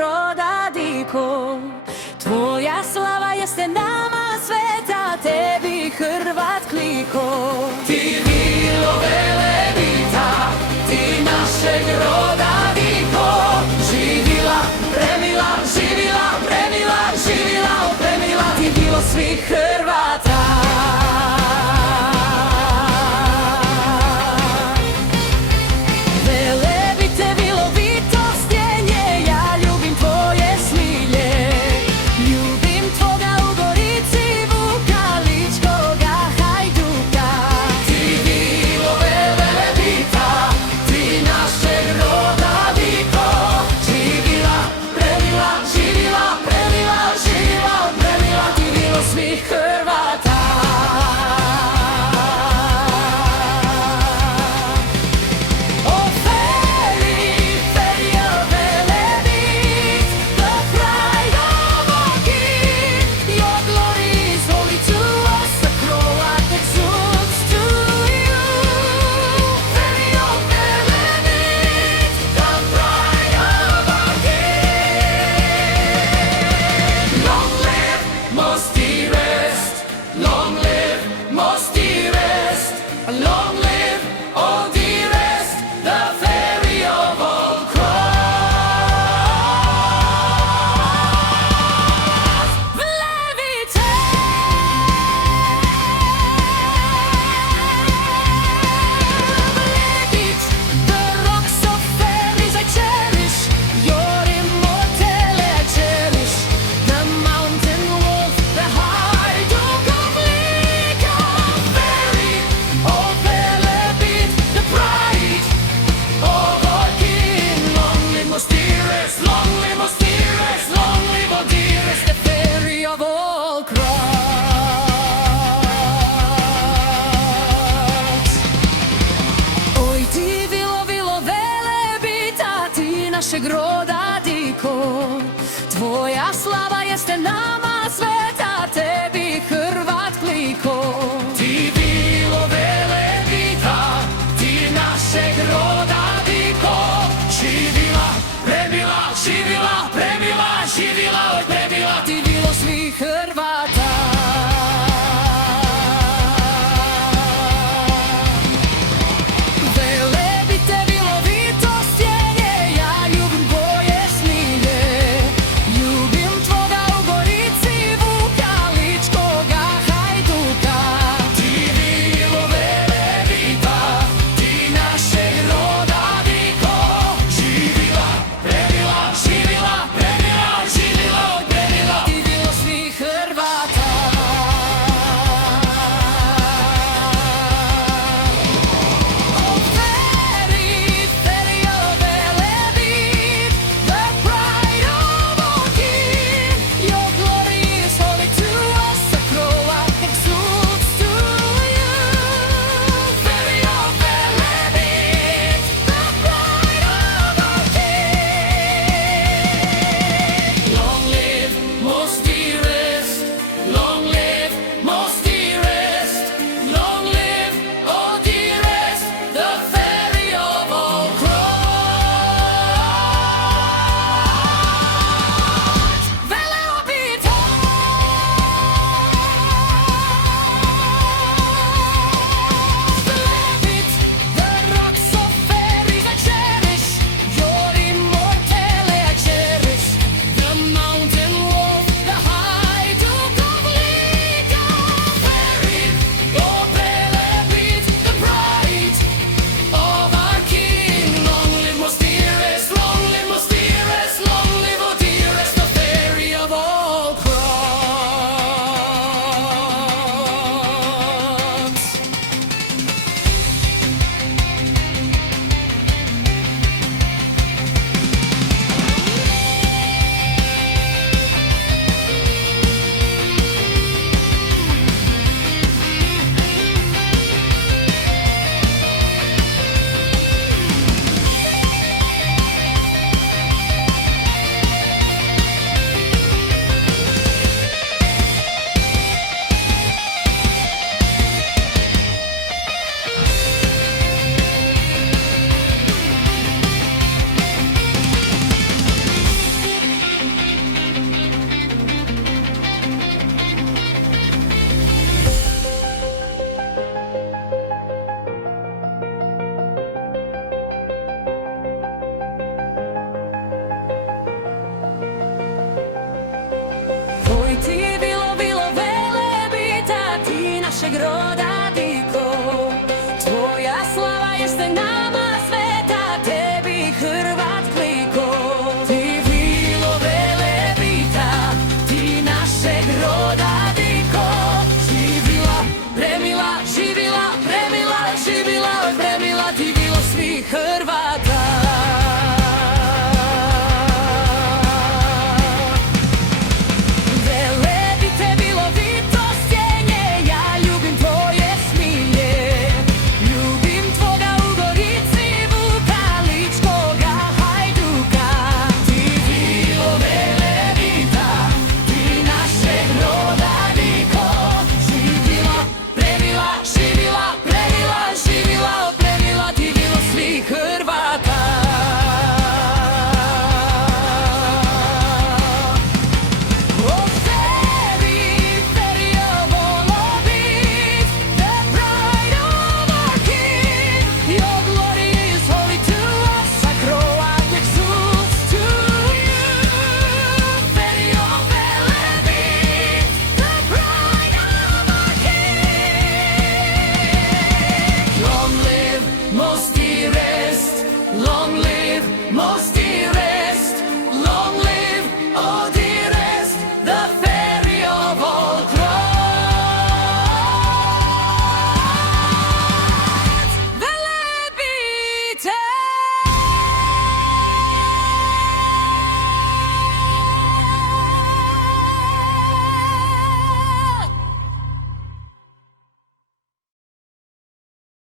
roda diko. Tvoja slava jeste nama sveta, tebi Hrvat kliko. Ti vilo Velebita, ti našeg roda diko. Živila, premila, živila, premila, živila, opremila, ti bilo svih Hrvata. Velebite, vilovito stjenje, ja ljubim tvoje smilje. Ljubim tvoga u Gorici, Vuka, ličkoga Hajduka. Ti vilo Velebita, ti našeg roda diko. Živila, premila, živila, premila, živila, opremila, ti bilo svih Hrvata. Long live most dearest, long live all dearest, the fairy of all cross. Velebite! Velebit, the rocks of fairies I cherish, your immortality I cherish, the mountain wolf, the Hajduk of Lika. Fairy of Velebit, the pride of our king. Long live most dearest, long live most dearest, long live all dearest, The fairy of all cross. Oj ti vilo, vilo Velebita, ti našeg roda diko. Tvoja slava jeste nama sveta,